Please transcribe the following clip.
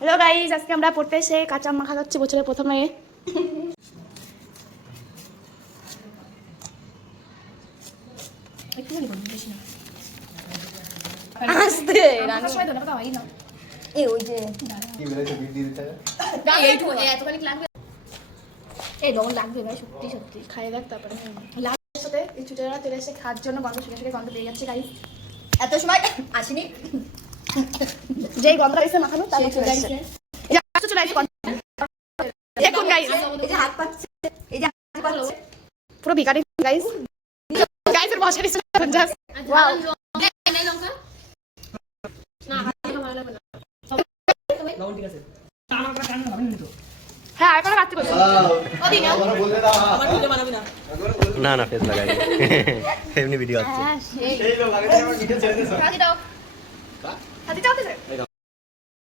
Hello guys, আজকে আমরা পড়তে এসে কাঁচা আম মাখা যাচ্ছি বছরের প্রথমে। আস্তে রান্নার সময় ধনে পাতা হয় না। এই ওই যে কি বলেছে বিডি দিতে এইটু এতখানি লাগবে। এই লবণ লাগবে ভাই, সত্যি সত্যি খাইয়ে দেখ। তারপরে লাস্টের সাথে এই ছুটেরা চলে এসে খাওয়ার জন্য গন্ধ শুনে শুনে গন্ধ পেয়ে যাচ্ছে গাইজ। এত সময় আসেনি, যেই গন্ধটা এসে মাখানো তারপর চলে আসছে। চলে আসছে দেখুন গাইজ, এই যে হাত পাচ্ছে, এই যে হাত পাচ্ছে পুরো ভিখারি গাইজ। গাইজের বসে দিচ্ছে জাস্ট ওয়াও। হ্যাঁ আর কোনো বাচ্চা করছে না না ফেস লাগাই এমনি ভিডিও আছে। হ্যাঁ সেই